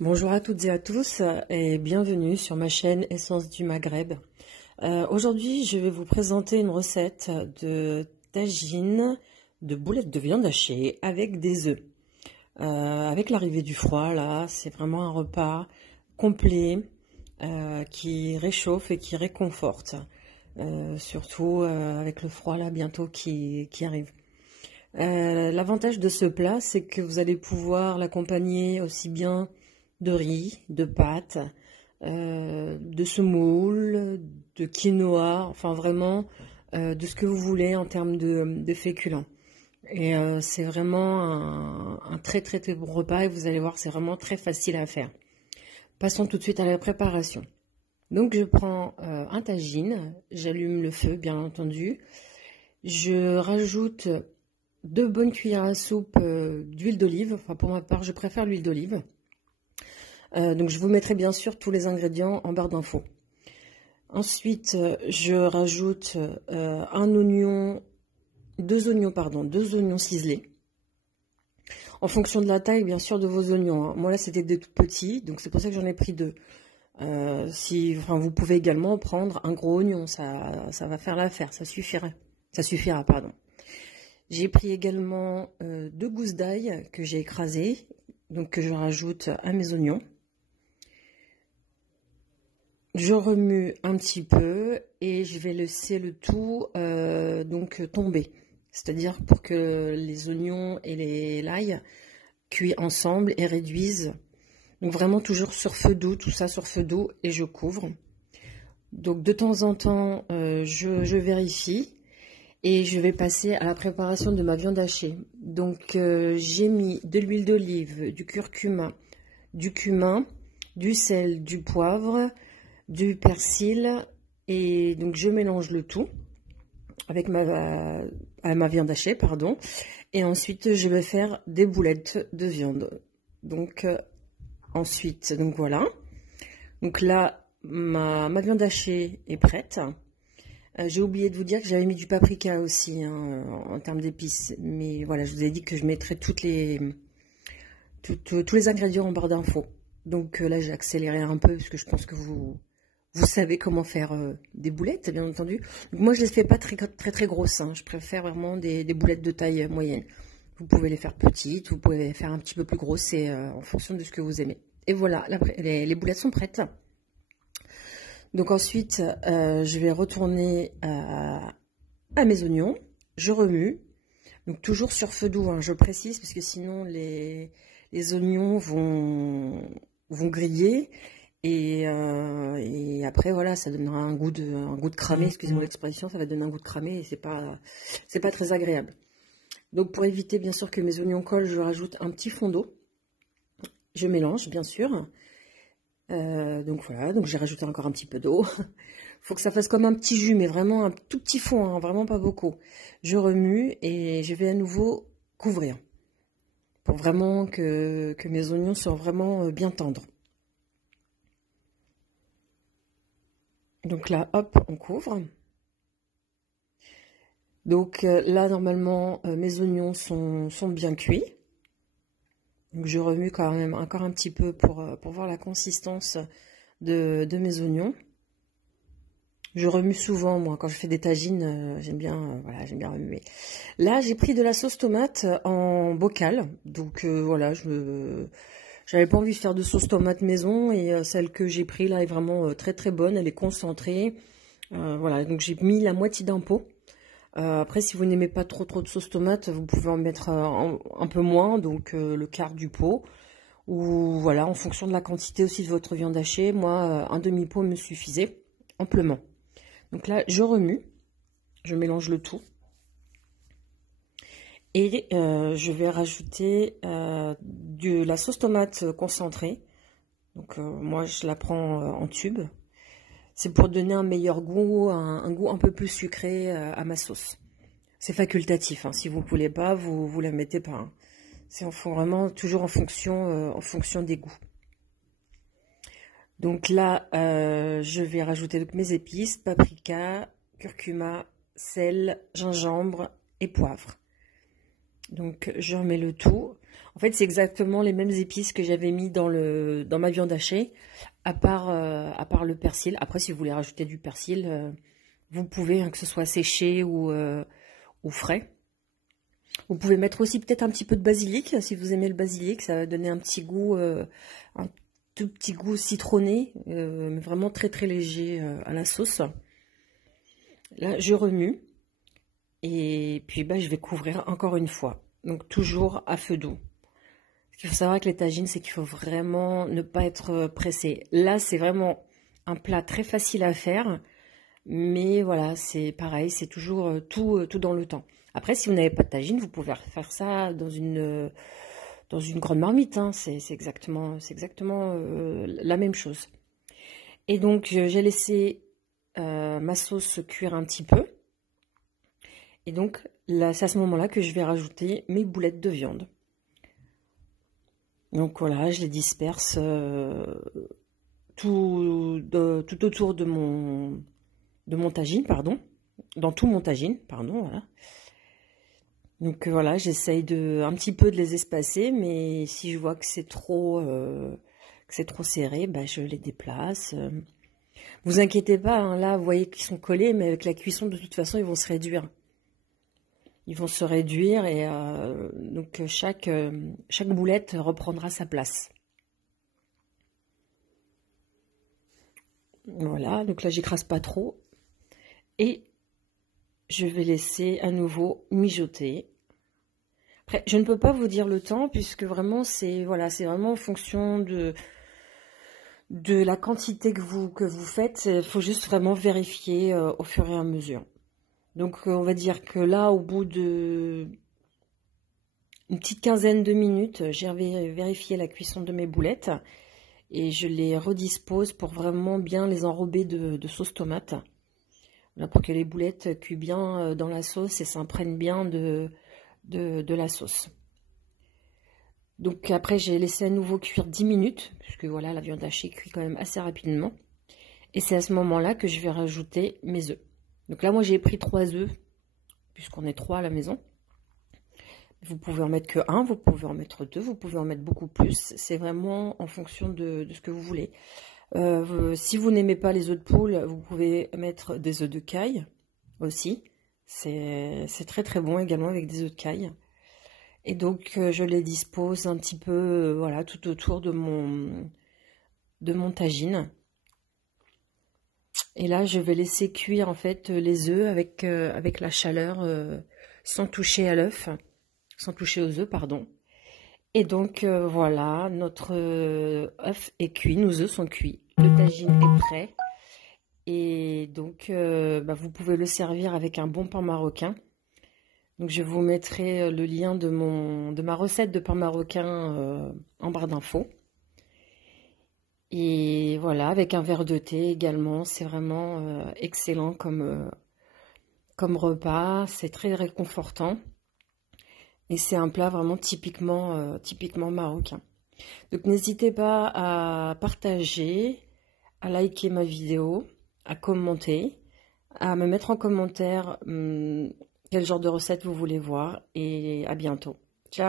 Bonjour à toutes et à tous et bienvenue sur ma chaîne Essence du Maghreb. Aujourd'hui, je vais vous présenter une recette de tagine de boulettes de viande hachée avec des œufs. Avec l'arrivée du froid, là, c'est vraiment un repas complet qui réchauffe et qui réconforte. Surtout avec le froid là bientôt qui arrive. L'avantage de ce plat, c'est que vous allez pouvoir l'accompagner aussi bien de riz, de pâtes, de semoule, de quinoa, enfin vraiment de ce que vous voulez en termes de féculents. Et c'est vraiment un très très très bon repas et vous allez voir, c'est vraiment très facile à faire. Passons tout de suite à la préparation. Donc je prends un tagine, j'allume le feu bien entendu, je rajoute 2 bonnes cuillères à soupe d'huile d'olive, enfin pour ma part je préfère l'huile d'olive. Donc je vous mettrai bien sûr tous les ingrédients en barre d'infos. Ensuite, je rajoute deux oignons ciselés. En fonction de la taille, bien sûr, de vos oignons. Hein. Moi là, c'était des tout petits, donc c'est pour ça que j'en ai pris 2. Vous pouvez également prendre un gros oignon, ça va faire l'affaire, ça suffira, pardon. J'ai pris également 2 gousses d'ail que j'ai écrasées, donc que je rajoute à mes oignons. Je remue un petit peu et je vais laisser le tout tomber. C'est-à-dire pour que les oignons et l'ail cuisent ensemble et réduisent. Donc vraiment toujours sur feu doux, tout ça sur feu doux et je couvre. Donc de temps en temps, je vérifie et je vais passer à la préparation de ma viande hachée. Donc j'ai mis de l'huile d'olive, du curcuma, du cumin, du sel, du poivre, du persil et donc je mélange le tout avec ma viande hachée, pardon. Et ensuite je vais faire des boulettes de viande. Donc voilà. Donc là ma viande hachée est prête. J'ai oublié de vous dire que j'avais mis du paprika aussi hein, en termes d'épices. Mais voilà, je vous ai dit que je mettrais tous les ingrédients en barre d'infos. Donc là j'ai accéléré un peu parce que je pense que vous savez comment faire des boulettes, bien entendu. Donc moi, je les fais pas très grosses. Hein. Je préfère vraiment des boulettes de taille moyenne. Vous pouvez les faire petites, vous pouvez les faire un petit peu plus grosses, c'est en fonction de ce que vous aimez. Et voilà, les boulettes sont prêtes. Donc ensuite, je vais retourner à mes oignons. Je remue. Donc toujours sur feu doux, hein, je précise, parce que sinon les oignons vont griller. Et après voilà, ça donnera un goût de cramé, excusez-moi l'expression, ça va donner un goût de cramé et c'est pas très agréable. Donc pour éviter bien sûr que mes oignons collent, je rajoute un petit fond d'eau. Je mélange bien sûr. Donc voilà, donc j'ai rajouté encore un petit peu d'eau. Faut que ça fasse comme un petit jus, mais vraiment un tout petit fond, hein, vraiment pas beaucoup. Je remue et je vais à nouveau couvrir pour vraiment que mes oignons soient vraiment bien tendres. Donc là, hop, on couvre. Donc là, normalement, mes oignons sont bien cuits. Donc je remue quand même encore un petit peu pour voir la consistance de mes oignons. Je remue souvent, moi, quand je fais des tagines, j'aime bien remuer. Là, j'ai pris de la sauce tomate en bocal. Donc voilà, j'avais pas envie de faire de sauce tomate maison et celle que j'ai pris là est vraiment très très bonne, elle est concentrée. Voilà, donc j'ai mis la moitié d'un pot. Après, si vous n'aimez pas trop de sauce tomate, vous pouvez en mettre un peu moins, donc le quart du pot. Ou voilà, en fonction de la quantité aussi de votre viande hachée. Moi, un demi-pot me suffisait amplement. Donc là, je remue, je mélange le tout. Et je vais rajouter de la sauce tomate concentrée. Donc moi, je la prends en tube. C'est pour donner un meilleur goût, un goût un peu plus sucré à ma sauce. C'est facultatif, hein. Si vous ne voulez pas, vous la mettez pas. Hein. C'est vraiment toujours en fonction des goûts. Donc là, je vais rajouter donc mes épices, paprika, curcuma, sel, gingembre et poivre. Donc je remets le tout. En fait, c'est exactement les mêmes épices que j'avais mis dans ma viande hachée, à part le persil. Après, si vous voulez rajouter du persil, vous pouvez, hein, que ce soit séché ou frais. Vous pouvez mettre aussi peut-être un petit peu de basilic, si vous aimez le basilic, ça va donner un petit goût, un tout petit goût citronné, mais vraiment très très léger à la sauce. Là, je remue et puis bah, je vais couvrir encore une fois. Donc toujours à feu doux. Ce qu'il faut savoir avec les tagines, c'est qu'il faut vraiment ne pas être pressé. Là, c'est vraiment un plat très facile à faire, mais voilà, c'est pareil, c'est toujours tout dans le temps. Après, si vous n'avez pas de tagine, vous pouvez faire ça dans une grande marmite, hein. C'est exactement la même chose. Et donc, j'ai laissé ma sauce cuire un petit peu. Et donc, là, c'est à ce moment-là que je vais rajouter mes boulettes de viande. Donc voilà, je les disperse tout autour de mon tagine, pardon. Dans tout mon tagine, pardon, voilà. Donc voilà, j'essaye un petit peu de les espacer, mais si je vois que c'est trop serré, bah, je les déplace. Vous inquiétez pas, hein, là, vous voyez qu'ils sont collés, mais avec la cuisson, de toute façon, ils vont se réduire. Ils vont se réduire et donc chaque boulette reprendra sa place. Voilà, donc là, j'écrase pas trop. Et je vais laisser à nouveau mijoter. Après, je ne peux pas vous dire le temps puisque vraiment c'est vraiment en fonction de la quantité que vous faites. Il faut juste vraiment vérifier au fur et à mesure. Donc on va dire que là, au bout de une petite quinzaine de minutes, j'ai vérifié la cuisson de mes boulettes et je les redispose pour vraiment bien les enrober de sauce tomate. Là, pour que les boulettes cuisent bien dans la sauce et s'imprègnent bien de la sauce. Donc après, j'ai laissé à nouveau cuire 10 minutes, puisque voilà, la viande hachée cuit quand même assez rapidement. Et c'est à ce moment-là que je vais rajouter mes œufs. Donc là, moi, j'ai pris 3 œufs, puisqu'on est 3 à la maison. Vous pouvez en mettre que 1, vous pouvez en mettre 2, vous pouvez en mettre beaucoup plus. C'est vraiment en fonction de ce que vous voulez. Si vous n'aimez pas les œufs de poule, vous pouvez mettre des œufs de caille aussi. C'est très très bon également avec des œufs de caille. Et donc je les dispose un petit peu voilà, tout autour de mon tagine. Et là je vais laisser cuire en fait les œufs avec la chaleur sans toucher à l'œuf, sans toucher aux œufs, pardon. Et donc voilà, notre œuf est cuit, nos œufs sont cuits, le tagine est prêt. Et donc bah, vous pouvez le servir avec un bon pain marocain. Donc je vous mettrai le lien de ma recette de pain marocain en barre d'infos. Et voilà, avec un verre de thé également, c'est vraiment excellent comme repas, c'est très réconfortant. Et c'est un plat vraiment typiquement marocain. Donc n'hésitez pas à partager, à liker ma vidéo, à commenter, à me mettre en commentaire quel genre de recette vous voulez voir. Et à bientôt. Ciao!